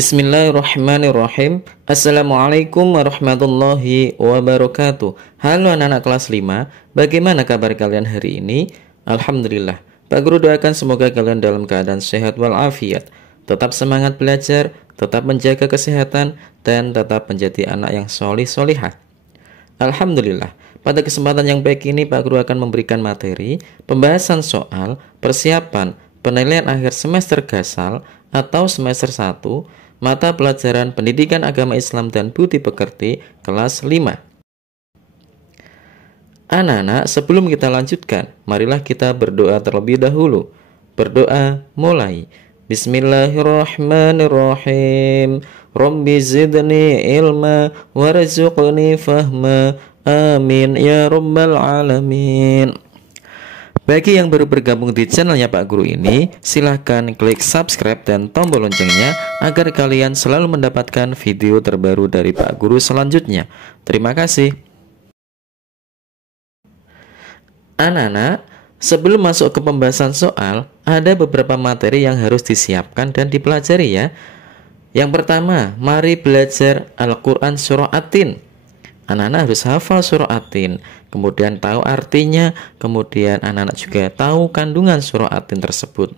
Bismillahirrahmanirrahim. Assalamualaikum warahmatullahi wabarakatuh. Halo anak-anak kelas 5, bagaimana kabar kalian hari ini? Alhamdulillah. Pak Guru doakan semoga kalian dalam keadaan sehat walafiat, tetap semangat belajar, tetap menjaga kesehatan, dan tetap menjadi anak yang solih-solihah. Alhamdulillah. Pada kesempatan yang baik ini Pak Guru akan memberikan materi pembahasan soal persiapan penilaian akhir semester gasal atau semester 1 mata pelajaran Pendidikan Agama Islam dan Budi Pekerti kelas 5. Anak-anak, sebelum kita lanjutkan, marilah kita berdoa terlebih dahulu. Berdoa mulai. Bismillahirrahmanirrahim. Rabbi zidni ilma warzuqni fahma. Amin ya rabbal alamin. Bagi yang baru bergabung di channelnya Pak Guru ini, silahkan klik subscribe dan tombol loncengnya agar kalian selalu mendapatkan video terbaru dari Pak Guru selanjutnya. Terima kasih. Anak-anak, sebelum masuk ke pembahasan soal, ada beberapa materi yang harus disiapkan dan dipelajari ya. Yang pertama, mari belajar Al-Quran Surah At-Tin. Anak-anak harus hafal surah At-Tin, kemudian tahu artinya, kemudian anak-anak juga tahu kandungan surah At-Tin tersebut.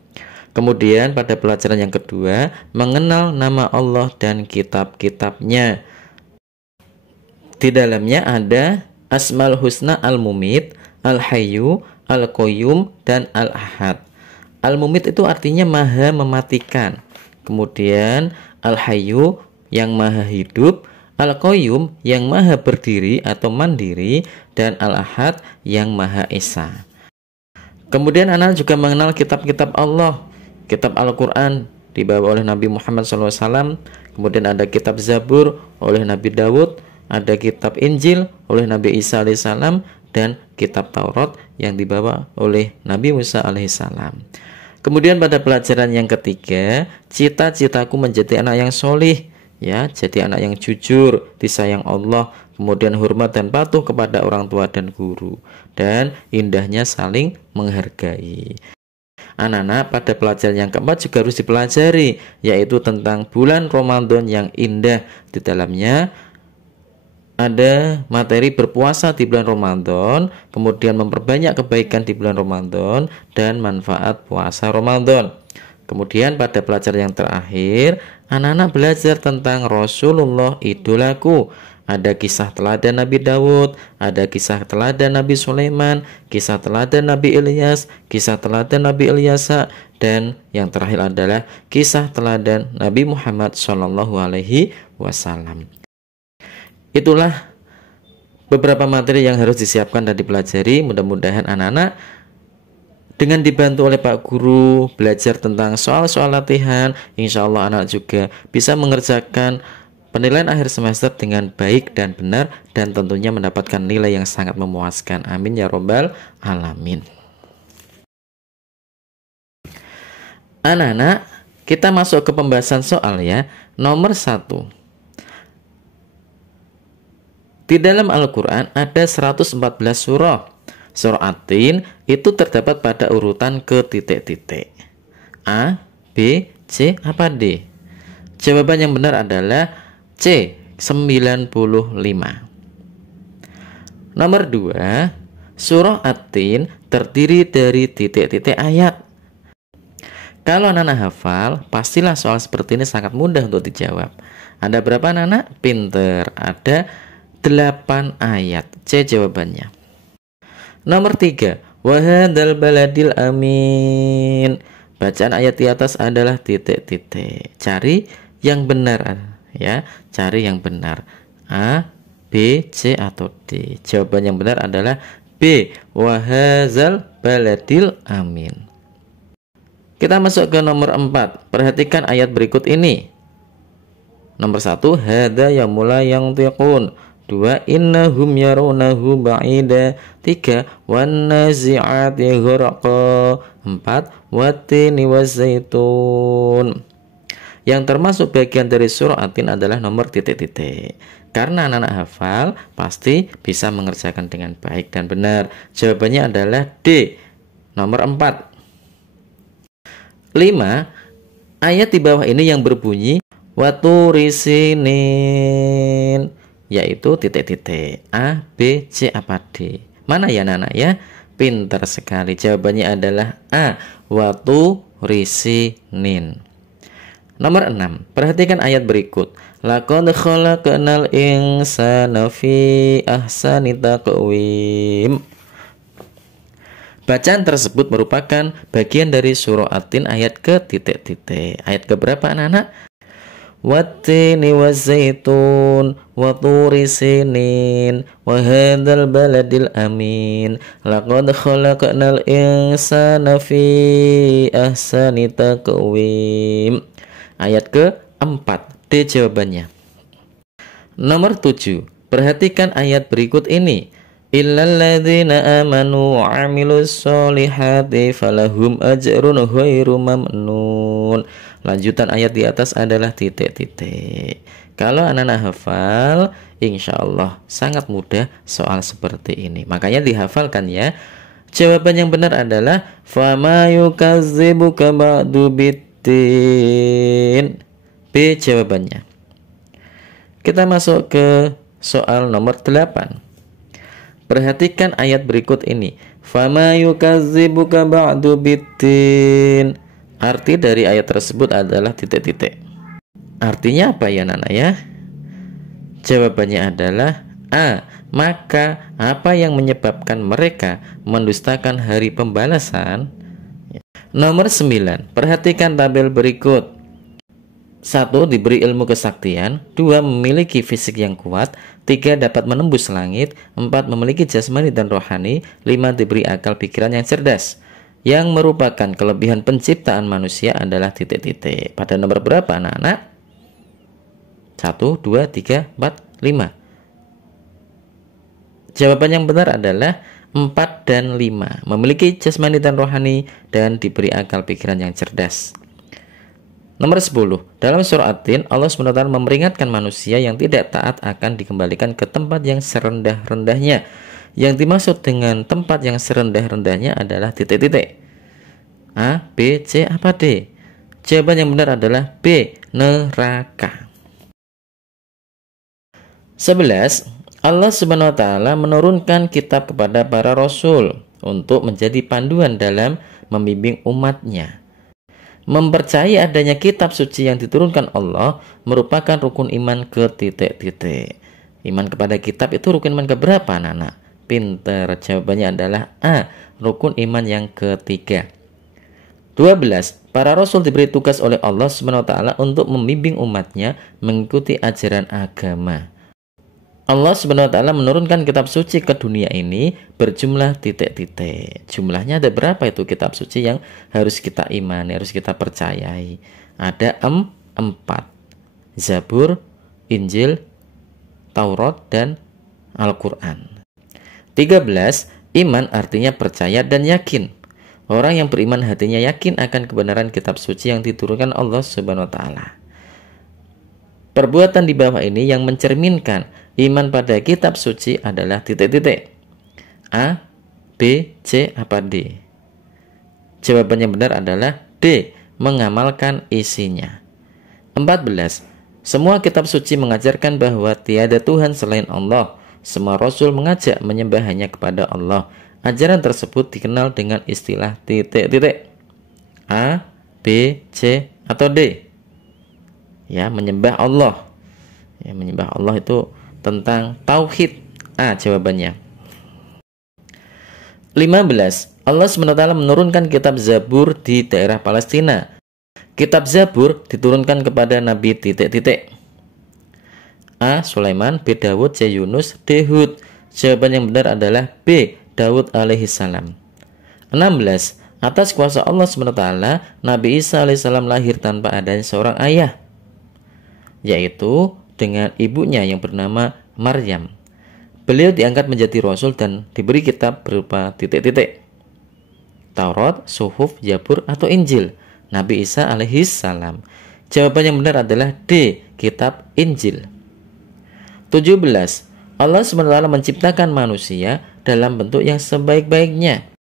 Kemudian pada pelajaran yang kedua, mengenal nama Allah dan kitab-kitabnya. Di dalamnya ada Asmaul Husna Al-Mumit, Al-Hayyu, Al-Qayyum, dan Al-Ahad. Al-Mumit itu artinya maha mematikan. Kemudian Al-Hayyu yang maha hidup, Al-Qayyum yang maha berdiri atau mandiri, dan Al-Ahad yang maha esa. Kemudian anak juga mengenal kitab-kitab Allah. Kitab Al-Quran dibawa oleh Nabi Muhammad SAW. Kemudian ada kitab Zabur oleh Nabi Dawud. Ada kitab Injil oleh Nabi Isa AS. Dan kitab Taurat yang dibawa oleh Nabi Musa AS. Kemudian pada pelajaran yang ketiga, cita-citaku menjadi anak yang solih. Ya, jadi anak yang jujur, disayang Allah, kemudian hormat dan patuh kepada orang tua dan guru, dan indahnya saling menghargai. Anak-anak, pada pelajaran yang keempat juga harus dipelajari, yaitu tentang bulan Ramadan yang indah. Di dalamnya ada materi berpuasa di bulan Ramadan, kemudian memperbanyak kebaikan di bulan Ramadan, dan manfaat puasa Ramadan. Kemudian pada pelajaran yang terakhir, anak-anak belajar tentang Rasulullah idolaku. Ada kisah teladan Nabi Dawud, ada kisah teladan Nabi Sulaiman, kisah teladan Nabi Ilyas, kisah teladan Nabi Ilyasa, dan yang terakhir adalah kisah teladan Nabi Muhammad SAW. Itulah beberapa materi yang harus disiapkan dan dipelajari. Mudah-mudahan anak-anak dengan dibantu oleh Pak Guru belajar tentang soal-soal latihan, insya Allah anak juga bisa mengerjakan penilaian akhir semester dengan baik dan benar, dan tentunya mendapatkan nilai yang sangat memuaskan. Amin ya robbal alamin. Anak-anak, kita masuk ke pembahasan soal ya. Nomor 1. Di dalam Al-Quran ada 114 surah. Surah At-Tin itu terdapat pada urutan ke titik-titik. A, B, C, apa D? Jawaban yang benar adalah C, 95. Nomor 2, surah At-Tin terdiri dari titik-titik ayat. Kalau anak-anak hafal, pastilah soal seperti ini sangat mudah untuk dijawab. Ada berapa anak-anak? Pinter. Ada 8 ayat. C jawabannya. Nomor 3, wahadal baladil amin. Bacaan ayat di atas adalah titik-titik. Cari yang benar ya, cari yang benar. A, B, C atau D. Jawaban yang benar adalah B, wahazal baladil amin. Kita masuk ke nomor 4. Perhatikan ayat berikut ini. Nomor 1, hada yamula yang tiqun. 2, innahum yarunahu ba'ida. 3, wan nazi'ati ghurqa. 4, wattini wazaitun. Yang termasuk bagian dari surah At-Tin adalah nomor titik-titik. Karena anak-anak hafal, pasti bisa mengerjakan dengan baik dan benar. Jawabannya adalah D, nomor 4. 5. Ayat di bawah ini yang berbunyi Waturi sinin, yaitu titik-titik. A, B, C, apa D? Mana ya Nana ya? Pintar sekali. Jawabannya adalah A, waturi sinin. Nomor 6. Perhatikan ayat berikut. Laqad khalaqnal insana fi ahsani taqwim. Bacaan tersebut merupakan bagian dari surah At-Tin ayat ke titik-titik. Ayat keberapa anak-anak? Wattini wazaitun wa turi sinin wa hadzal baladil amin laqad khalaqnal insana fi ahsani taqwim. Ayat ke-4. D jawabannya. Nomor 7. Perhatikan ayat berikut ini. Illal ladzina amanu wa 'amilus solihati falahum ajrun ghairu mamnun. Lanjutan ayat di atas adalah titik-titik. Kalau anak-anak hafal, insya Allah sangat mudah soal seperti ini. Makanya dihafalkan ya. Jawaban yang benar adalah fama yukazzibuka ba'du biddin. B jawabannya. Kita masuk ke soal nomor 8. Perhatikan ayat berikut ini. Fama yukazzibuka ba'du biddin. Arti dari ayat tersebut adalah titik-titik. Artinya apa ya Nana ya? Jawabannya adalah A. Maka apa yang menyebabkan mereka mendustakan hari pembalasan? Nomor 9. Perhatikan tabel berikut. 1. Diberi ilmu kesaktian. 2. Memiliki fisik yang kuat. 3. Dapat menembus langit. 4. Memiliki jasmani dan rohani. 5. Diberi akal pikiran yang cerdas. Yang merupakan kelebihan penciptaan manusia adalah titik-titik. Pada nomor berapa anak-anak? 1, 2, 3, 4, 5. Jawaban yang benar adalah 4 dan 5. Memiliki jasmani dan rohani dan diberi akal pikiran yang cerdas. Nomor 10. Dalam surah At-Tin, Allah SWT memperingatkan manusia yang tidak taat akan dikembalikan ke tempat yang serendah-rendahnya. Yang dimaksud dengan tempat yang serendah-rendahnya adalah titik-titik. A, B, C, apa D? Jawaban yang benar adalah B, neraka. 11. Allah SWT menurunkan kitab kepada para rasul untuk menjadi panduan dalam membimbing umatnya. Mempercayai adanya kitab suci yang diturunkan Allah merupakan rukun iman ke titik-titik. Iman kepada kitab itu rukun iman keberapa anak-anak? Pinter. Jawabannya adalah A, rukun iman yang ketiga. 12. Para rasul diberi tugas oleh Allah SWT untuk membimbing umatnya mengikuti ajaran agama. Allah SWT menurunkan kitab suci ke dunia ini berjumlah titik-titik. Jumlahnya ada berapa itu kitab suci yang harus kita imani, harus kita percayai? Ada 4. Zabur, Injil, Taurat, dan Al-Quran. 13. Iman artinya percaya dan yakin. Orang yang beriman hatinya yakin akan kebenaran kitab suci yang diturunkan Allah SWT. Perbuatan di bawah ini yang mencerminkan iman pada kitab suci adalah titik-titik. A, B, C, apa D? Jawabannya benar adalah D, mengamalkan isinya. 14. Semua kitab suci mengajarkan bahwa tiada Tuhan selain Allah. Semua rasul mengajak menyembah hanya kepada Allah. Ajaran tersebut dikenal dengan istilah titik-titik. A, B, C, atau D? Ya, menyembah Allah. Ya, menyembah Allah itu tentang tauhid. A jawabannya. 15. Allah SWT menurunkan kitab Zabur di daerah Palestina. Kitab Zabur diturunkan kepada Nabi titik-titik. A. Sulaiman, B. Dawud, C. Yunus, D. Hud. Jawaban yang benar adalah B. Dawud alaihissalam. 16. Atas kuasa Allah SWT, Nabi Isa alaihissalam lahir tanpa adanya seorang ayah, yaitu dengan ibunya yang bernama Maryam. Beliau diangkat menjadi rasul dan diberi kitab berupa titik-titik. Taurat, Suhuf, Zabur, atau Injil. Nabi Isa alaihissalam. Jawaban yang benar adalah D, kitab Injil. 17. Allah SWT menciptakan manusia dalam bentuk yang sebaik-baiknya.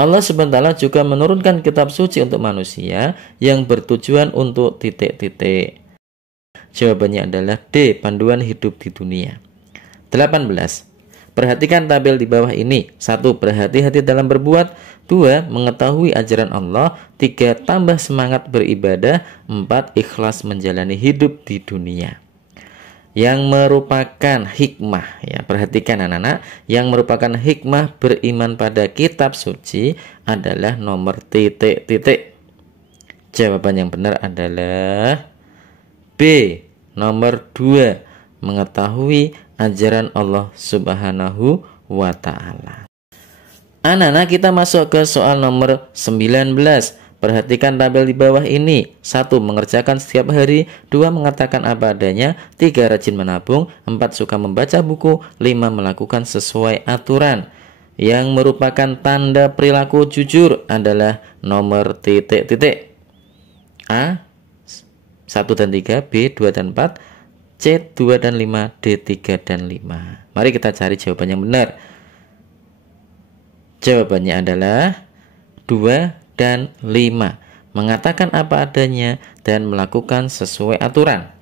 Allah SWT juga menurunkan kitab suci untuk manusia yang bertujuan untuk titik-titik. Jawabannya adalah D. Panduan hidup di dunia. 18. Perhatikan tabel di bawah ini. 1. Berhati-hati dalam berbuat. 2. Mengetahui ajaran Allah. 3. Tambah semangat beribadah. 4. Ikhlas menjalani hidup di dunia. Yang merupakan hikmah, ya, perhatikan anak-anak, yang merupakan hikmah beriman pada kitab suci adalah nomor titik-titik. Jawaban yang benar adalah B. Nomor 2. Mengetahui ajaran Allah Subhanahu wa ta'ala. Anak-anak, kita masuk ke soal nomor 19. Perhatikan tabel di bawah ini. 1. Mengerjakan setiap hari. 2. Mengatakan apa adanya. 3. Rajin menabung. 4. Suka membaca buku. 5. Melakukan sesuai aturan. Yang merupakan tanda perilaku jujur adalah nomor titik-titik. A. 1 dan 3. B. 2 dan 4. C. 2 dan 5. D. 3 dan 5. Mari kita cari jawaban yang benar. Jawabannya adalah 2 dan 5. Mengatakan apa adanya dan melakukan sesuai aturan.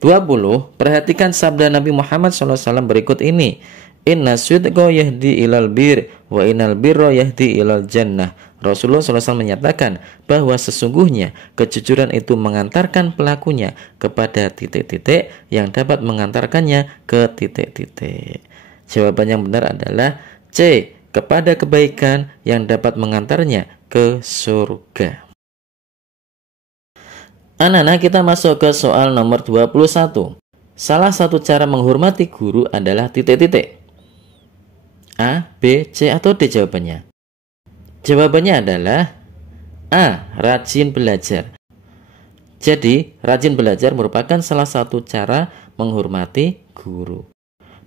20. Perhatikan sabda Nabi Muhammad SAW berikut ini. Inna sidqa yahdi ilal bir wa innal birra yahdi ilal jannah. Rasulullah SAW menyatakan bahwa sesungguhnya kejujuran itu mengantarkan pelakunya kepada titik-titik yang dapat mengantarkannya ke titik-titik. Jawaban yang benar adalah C. Kepada kebaikan yang dapat mengantarnya ke surga. Anak-anak, kita masuk ke soal nomor 21. Salah satu cara menghormati guru adalah titik-titik. A, B, C, atau D jawabannya? Jawabannya adalah A. Rajin belajar. Jadi, rajin belajar merupakan salah satu cara menghormati guru.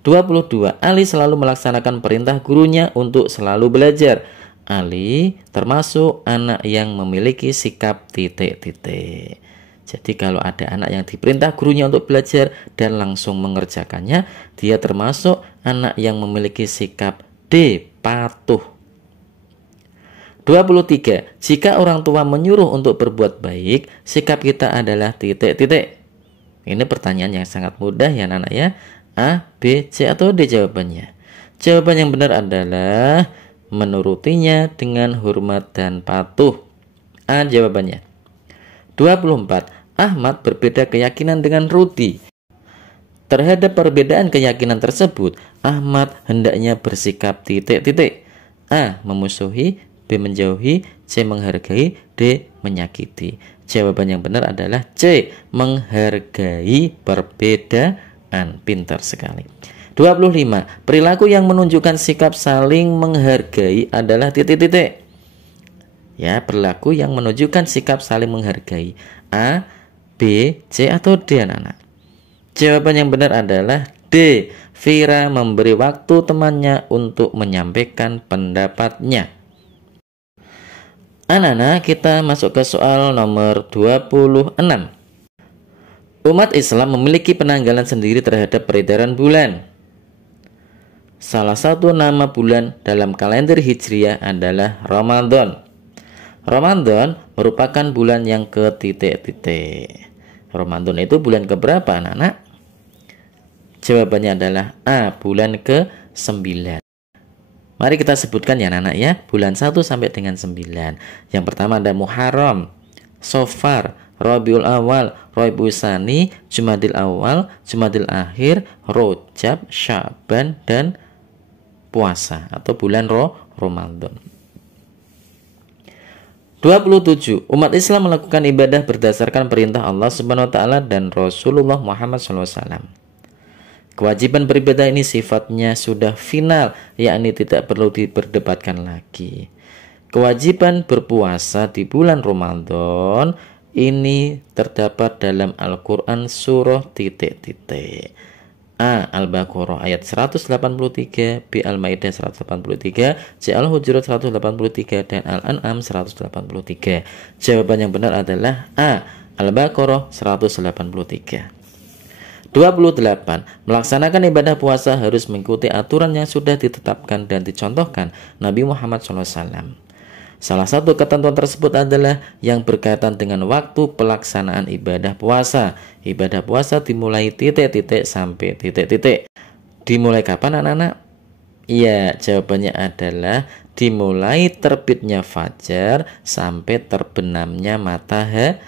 22. Ali selalu melaksanakan perintah gurunya untuk selalu belajar. Ali termasuk anak yang memiliki sikap titik-titik. Jadi kalau ada anak yang diperintah gurunya untuk belajar dan langsung mengerjakannya, dia termasuk anak yang memiliki sikap D. Patuh. 23. Jika orang tua menyuruh untuk berbuat baik, sikap kita adalah titik-titik. Ini pertanyaan yang sangat mudah ya anak-anak ya. A, B, C, atau D jawabannya? Jawaban yang benar adalah menurutinya dengan hormat dan patuh. A jawabannya. 24. Ahmad berbeda keyakinan dengan Rudi. Terhadap perbedaan keyakinan tersebut, Ahmad hendaknya bersikap titik-titik. A. Memusuhi. B. Menjauhi. C. Menghargai. D. Menyakiti. Jawaban yang benar adalah C. Menghargai perbedaan. Pintar sekali. 25. Perilaku yang menunjukkan sikap saling menghargai adalah titik-titik. Ya, perilaku yang menunjukkan sikap saling menghargai. A, B, C, atau D anak-anak? Jawaban yang benar adalah D. Vira memberi waktu temannya untuk menyampaikan pendapatnya. Anak-anak, kita masuk ke soal nomor 26. Umat Islam memiliki penanggalan sendiri terhadap peredaran bulan. Salah satu nama bulan dalam kalender Hijriah adalah Ramadan. Ramadan merupakan bulan yang ke titik-titik. Ramadan itu bulan keberapa anak-anak? Jawabannya adalah A. Bulan ke-9. Mari kita sebutkan ya anak-anak ya. Bulan 1 sampai dengan 9. Yang pertama ada Muharram, Safar, Rabiul Awal, Rabiul Tsani, Jumadil Awal, Jumadil Akhir, Rajab, Sya'ban, dan puasa atau bulan Ramadan. 27. Umat Islam melakukan ibadah berdasarkan perintah Allah Subhanahu wa taala dan Rasulullah Muhammad SAW. Kewajiban beribadah ini sifatnya sudah final, yakni tidak perlu diperdebatkan lagi. Kewajiban berpuasa di bulan Ramadan ini terdapat dalam Al-Quran surah titik-titik. A. Al-Baqarah ayat 183, B. Al-Maidah 183, C. Al-Hujurat 183, dan Al-An'am 183. Jawaban yang benar adalah A. Al-Baqarah 183. 28. Melaksanakan ibadah puasa harus mengikuti aturan yang sudah ditetapkan dan dicontohkan Nabi Muhammad SAW. Salah satu ketentuan tersebut adalah yang berkaitan dengan waktu pelaksanaan ibadah puasa. Ibadah puasa dimulai titik-titik sampai titik-titik. Dimulai kapan anak-anak? Iya, jawabannya adalah dimulai terbitnya fajar sampai terbenamnya matahari.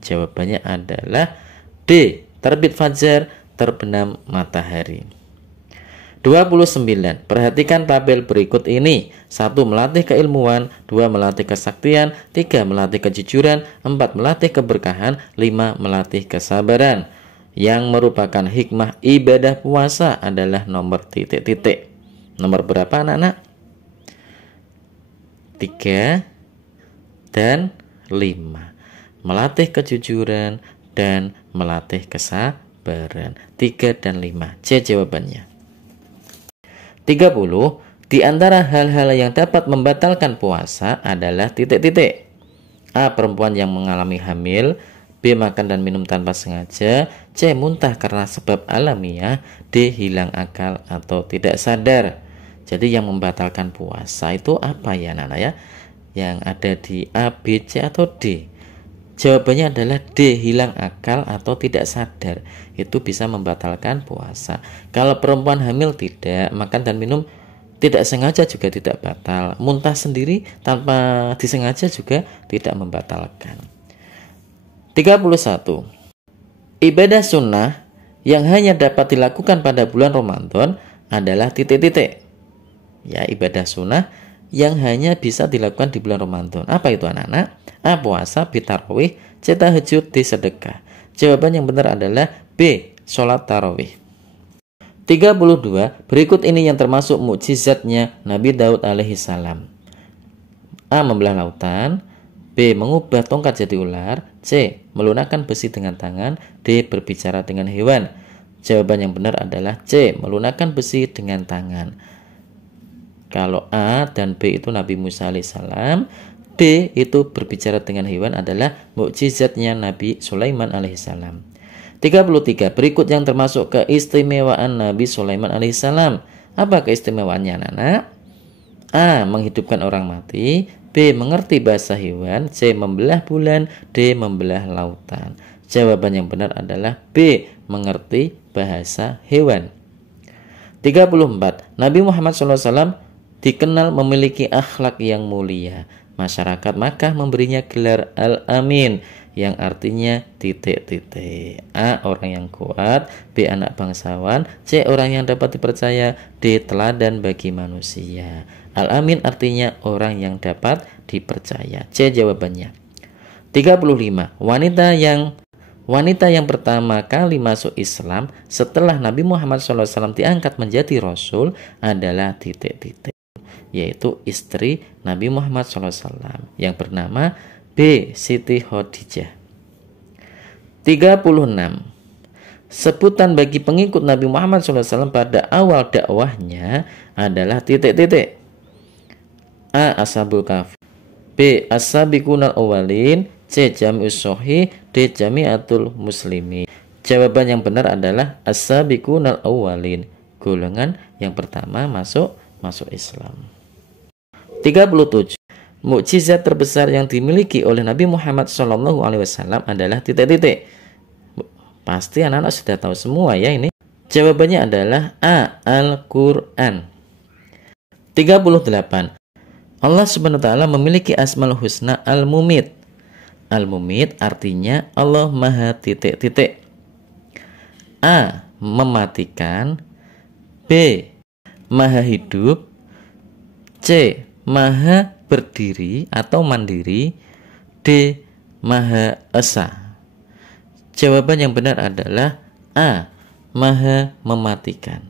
Jawabannya adalah D. Terbit fajar, terbenam matahari. 29. Perhatikan tabel berikut ini. 1. Melatih keilmuan. 2. Melatih kesaktian. 3. Melatih kejujuran. 4. Melatih keberkahan. 5. Melatih kesabaran. Yang merupakan hikmah ibadah puasa adalah nomor titik-titik. Nomor berapa anak-anak? 3 dan 5. Melatih kejujuran dan melatih kesabaran. 3 dan 5. C jawabannya. 30. Di antara hal-hal yang dapat membatalkan puasa adalah titik-titik. A. Perempuan yang mengalami hamil. B. Makan dan minum tanpa sengaja. C. Muntah karena sebab alamiah. D. Hilang akal atau tidak sadar. Jadi yang membatalkan puasa itu apa ya Nana ya? Yang ada di A, B, C atau D? Jawabannya adalah D. Hilang akal atau tidak sadar. Itu bisa membatalkan puasa. Kalau perempuan hamil tidak, makan dan minum tidak sengaja juga tidak batal. Muntah sendiri tanpa disengaja juga tidak membatalkan. 31. Ibadah sunnah yang hanya dapat dilakukan pada bulan Ramadan adalah titik-titik. Ya, ibadah sunnah yang hanya bisa dilakukan di bulan Ramadan. Apa itu anak-anak? A. Puasa, B. Tarawih, C. Tahajud, D. Sedekah. Jawaban yang benar adalah B. Sholat tarawih. 32. Berikut ini yang termasuk mukjizatnya Nabi Daud alaihissalam. A. Membelah lautan. B. Mengubah tongkat jadi ular. C. Melunakkan besi dengan tangan. D. Berbicara dengan hewan. Jawaban yang benar adalah C. Melunakkan besi dengan tangan. Kalau A dan B itu Nabi Musa alaihissalam, D itu berbicara dengan hewan adalah mukjizatnya Nabi Sulaiman alaihissalam. 33. Berikut yang termasuk keistimewaan Nabi Sulaiman alaihissalam. Apa keistimewaannya anak? A. Menghidupkan orang mati. B. Mengerti bahasa hewan. C. Membelah bulan. D. Membelah lautan. Jawaban yang benar adalah B. Mengerti bahasa hewan. 34. Nabi Muhammad SAW dikenal memiliki akhlak yang mulia. Masyarakat Makkah memberinya gelar Al-Amin yang artinya titik-titik. A. Orang yang kuat. B. Anak bangsawan. C. Orang yang dapat dipercaya. D. Teladan bagi manusia. Al-Amin artinya orang yang dapat dipercaya. C jawabannya. 35. Wanita yang pertama kali masuk Islam setelah Nabi Muhammad SAW diangkat menjadi Rasul adalah titik-titik, yaitu istri Nabi Muhammad SAW yang bernama B. Siti Khadijah. 36. Sebutan bagi pengikut Nabi Muhammad SAW pada awal dakwahnya adalah titik-titik. A. Ashabul Kahfi. B. As-sabiqunal awwalin. C. Jami'us Shahih. D. Jami'atul Muslimin. Jawaban yang benar adalah as-sabiqunal awwalin, golongan yang pertama masuk Islam. 37. Mukjizat terbesar yang dimiliki oleh Nabi Muhammad SAW adalah titik-titik. Pasti anak-anak sudah tahu semua ya ini. Jawabannya adalah A. Al-Quran. 38. Allah Subhanahu wa taala memiliki Asmaul Husna Al-Mumit. Al-Mumit artinya Allah Maha titik-titik. A. Mematikan. B. Maha hidup. C. Maha berdiri atau mandiri. D. Maha Esa. Jawaban yang benar adalah A. Maha mematikan.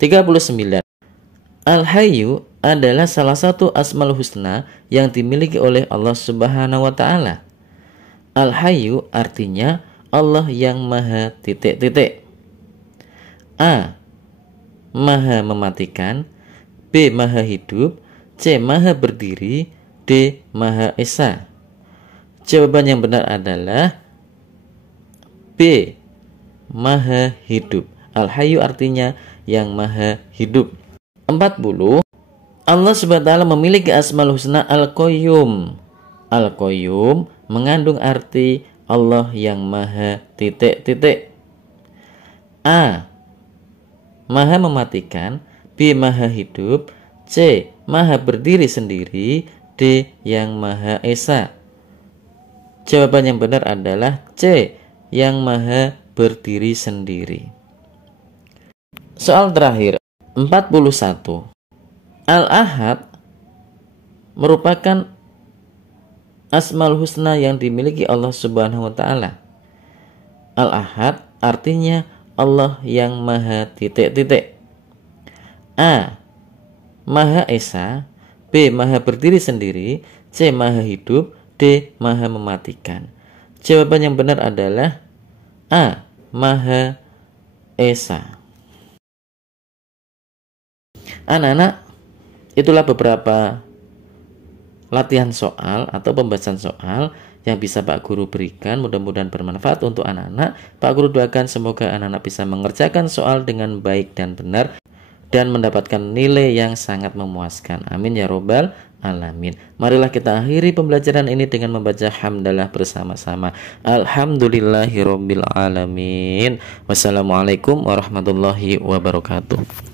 39. Al-Hayyu adalah salah satu Asmaul Husna yang dimiliki oleh Allah Subhanahu wa taala. Al-Hayyu artinya Allah yang Maha titik-titik. A. Maha mematikan. B. Maha hidup. C. Maha berdiri. D. Maha Esa. Jawaban yang benar adalah B. Maha hidup. Al-Hayyu artinya yang Maha hidup. 40. Allah Subhanahu wa taala memiliki Asmaul Husna Al-Qayyum. Al-Qayyum mengandung arti Allah yang maha titik-titik. A. Maha mematikan. B. Maha hidup. C. Maha berdiri sendiri. D. Yang Maha Esa. Jawaban yang benar adalah C. Yang Maha berdiri sendiri. Soal terakhir 41. Al-Ahad merupakan Asmaul Husna yang dimiliki Allah Subhanahu wa taala. Al-Ahad artinya Allah yang maha titik-titik. A. Maha Esa. B. Maha berdiri sendiri. C. Maha hidup. D. Maha mematikan. Jawaban yang benar adalah A. Maha Esa. Anak-anak, itulah beberapa latihan soal atau pembahasan soal yang bisa Pak Guru berikan. Mudah-mudahan bermanfaat untuk anak-anak. Pak Guru doakan semoga anak-anak bisa mengerjakan soal dengan baik dan benar dan mendapatkan nilai yang sangat memuaskan. Amin ya robbal alamin. Marilah kita akhiri pembelajaran ini dengan membaca hamdalah bersama-sama. Alhamdulillahirabbil alamin. Wassalamualaikum warahmatullahi wabarakatuh.